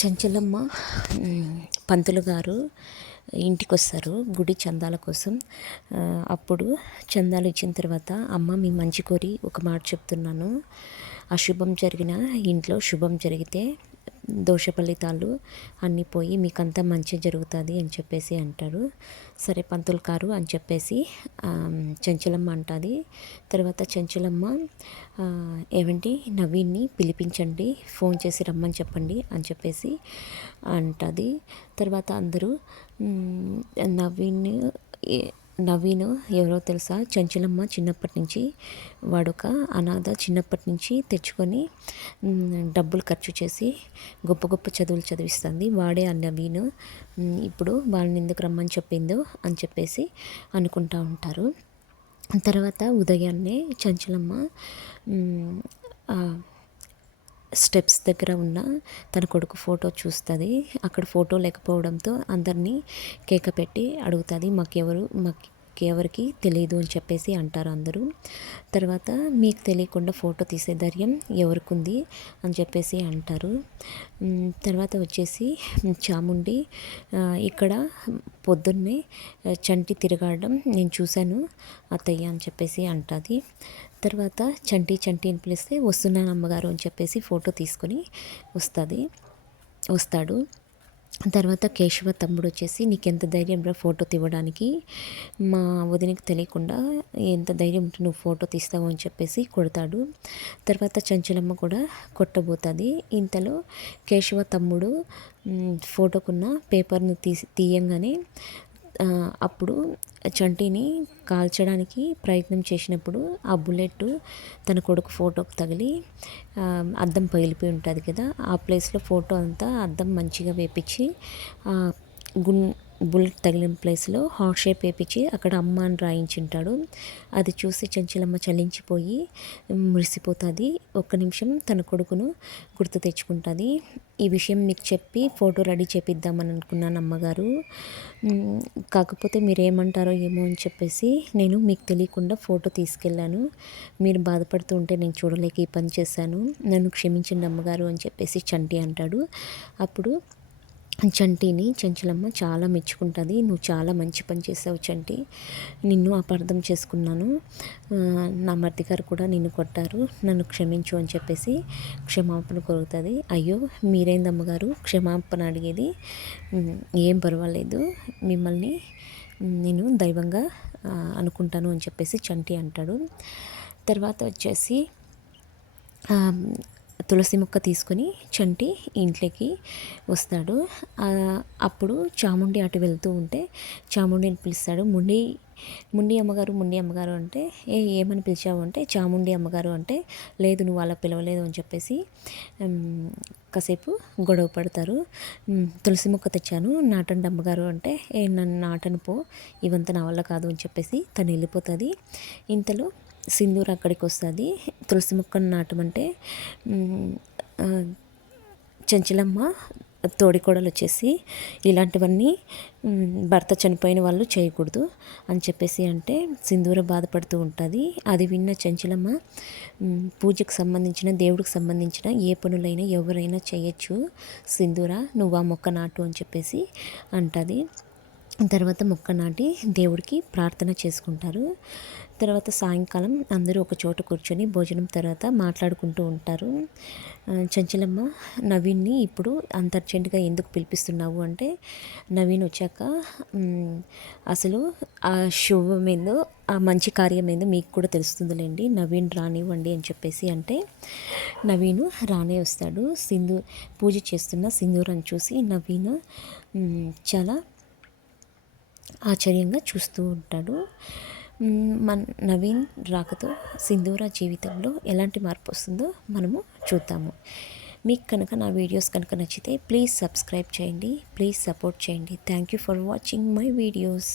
చంచలమ్మ పంతులు గారు ఇంటికొస్తారు గుడి చందాల కోసం. అప్పుడు చందాలు ఇచ్చిన తర్వాత, అమ్మ మీ మంచి కోరి ఒక మాట చెప్తున్నాను, అశుభం జరిగిన ఇంట్లో శుభం జరిగితే దోష ఫలితాలు అన్నీ పోయి మీకంతా మంచి జరుగుతుంది అని చెప్పేసి అంటారు. సరే పంతులు గారు అని చెప్పేసి చంచలమ్మ అంటుంది. తర్వాత చంచలమ్మ ఏమంటే నవీన్ని పిలిపించండి, ఫోన్ చేసి రమ్మని చెప్పండి అని చెప్పేసి అంటుంది. తర్వాత అందరూ నవీన్ ఎవరో తెలుసా, చంచలమ్మ చిన్నప్పటి నుంచి వాడొక అనాథ, చిన్నప్పటి నుంచి తెచ్చుకొని డబ్బులు ఖర్చు చేసి గొప్ప గొప్ప చదువులు చదివిస్తుంది. వాడే ఆ నవీన్. ఇప్పుడు వాళ్ళని ఎందుకు రమ్మని చెప్పిందో అని చెప్పేసి అనుకుంటూ ఉంటారు. తర్వాత ఉదయాన్నే చంచలమ్మ స్టెప్స్ దగ్గర ఉన్న తన కొడుకు ఫోటో చూస్తుంది. అక్కడ ఫోటో లేకపోవడంతో అందరినీ కేక పెట్టి అడుగుతుంది, మాకెవరికి తెలియదు అని చెప్పేసి అంటారు అందరూ. తర్వాత మీకు తెలియకుండా ఫోటో తీసే ధైర్యం ఎవరికి ఉంది అని చెప్పేసి అంటారు. తర్వాత వచ్చేసి చాముండి ఇక్కడ పొద్దున్నే చంటి తిరగడం నేను చూశాను అత్తయ్య అని చెప్పేసి అంటుంది. తర్వాత చంటి అని పిలిస్తే వస్తున్నాను అమ్మగారు అని చెప్పేసి ఫోటో తీసుకొని వస్తాడు. తర్వాత కేశవ తమ్ముడు వచ్చేసి నీకెంత ధైర్యం రా ఫోటో తీయడానికి, మా వదినకి తెలియకుండా ఎంత ధైర్యం నువ్వు ఫోటో తీస్తావు అని చెప్పేసి కొడతాడు. తర్వాత చంచలమ్మ కూడా కొట్టబోతుంది. ఇంతలో కేశవ తమ్ముడు ఫోటోకున్న పేపర్ను తీయంగానే అప్పుడు చంటిని కాల్చడానికి ప్రయత్నం చేసినప్పుడు ఆ బుల్లెట్ తన కొడుకు ఫోటోకు తగిలి అద్దం పగిలిపోయి ఉంటుంది కదా, ఆ ప్లేస్లో ఫోటో అంతా అద్దం మంచిగా వేపించి బుల్లెట్ తగిలిన ప్లేస్లో హార్ట్ షేప్ వేపించి అక్కడ అమ్మ అని రాయించుంటాడు. అది చూసి చంచలమ్మ చలించిపోయి మురిసిపోతుంది. ఒక్క నిమిషం తన కొడుకును గుర్తు తెచ్చుకుంటుంది. ఈ విషయం మీకు చెప్పి ఫోటో రెడీ చేపిద్దామని అనుకున్నాను అమ్మగారు, కాకపోతే మీరేమంటారో ఏమో అని చెప్పేసి నేను మీకు తెలియకుండా ఫోటో తీసుకెళ్ళాను. మీరు బాధపడుతూ ఉంటే నేను చూడలేక ఈ పని చేశాను, నన్ను క్షమించండి అమ్మగారు అని చెప్పేసి చంటి అంటాడు. అప్పుడు చంటిని చంచలమ్మ చాలా మెచ్చుకుంటుంది. నువ్వు చాలా మంచి పని చేసావు చంటి, నిన్ను అపార్థం చేసుకున్నాను, నా మరిది గారు కూడా నిన్ను కొట్టారు, నన్ను క్షమించు అని చెప్పేసి క్షమాపణ కోరుతుంది. అయ్యో మీరేందమ్మగారు క్షమాపణ అడిగేది, ఏం పర్వాలేదు, మిమ్మల్ని నేను దైవంగా అనుకుంటాను అని చెప్పేసి చంటి అంటాడు. తర్వాత వచ్చేసి తులసి మొక్క తీసుకొని చంటి ఇంట్లోకి వస్తాడు. అప్పుడు చాముండి అటు వెళ్తూ ఉంటే చాముండిని పిలుస్తాడు. ముండి అమ్మగారు అంటే ఏమని పిలిచావు అంటే చాముండి అమ్మగారు అంటే, లేదు నువ్వు అలా పిలవలేదు అని చెప్పేసి కాసేపు గొడవ పడతారు. తులసి మొక్క తెచ్చాను నాటండి అమ్మగారు అంటే, నన్ను నాటను పో, ఇవంతా నా వల్ల కాదు అని చెప్పేసి తను వెళ్ళిపోతుంది. ఇంతలో సింధూర్ అక్కడికి వస్తుంది. తులసి మొక్కను నాటమంటే చంచలమ్మ తోడికోడలు వచ్చేసి ఇలాంటివన్నీ భర్త చనిపోయిన వాళ్ళు చేయకూడదు అని చెప్పేసి అంటే సింధూర బాధపడుతూ ఉంటుంది. అది విన్న చంచలమ్మ పూజకు సంబంధించిన దేవుడికి సంబంధించిన ఏ పనులైనా ఎవరైనా చేయొచ్చు సింధూర, నువ్వు ఆ మొక్క నాటు అని చెప్పేసి అంటుంది. తర్వాత మొక్క నాటి దేవుడికి ప్రార్థన చేసుకుంటారు. తర్వాత సాయంకాలం అందరూ ఒక చోట కూర్చొని భోజనం తర్వాత మాట్లాడుకుంటూ ఉంటారు. చంచలమ్మ నవీన్ని ఇప్పుడు అంత అర్జెంటుగా ఎందుకు పిలిపిస్తున్నావు అంటే, నవీన్ వచ్చాక అసలు ఆ శుభం ఏందో ఆ మంచి కార్యం ఏందో మీకు కూడా తెలుస్తుందిలేండి, నవీన్ రానివ్వండి అని చెప్పేసి అంటే నవీను రానే వస్తాడు. పూజ చేస్తున్న సింధూరాన్ని చూసి నవీన్ చాలా ఆశ్చర్యంగా చూస్తూ ఉంటాడు. నవీన్ రాకతో సింధూర జీవితంలో ఎలాంటి మార్పు వస్తుందో మనము చూద్దాము. మీకు కనుక నా వీడియోస్ కనుక నచ్చితే ప్లీజ్ సబ్స్క్రైబ్ చేయండి, ప్లీజ్ సపోర్ట్ చేయండి. Thank you for watching my videos.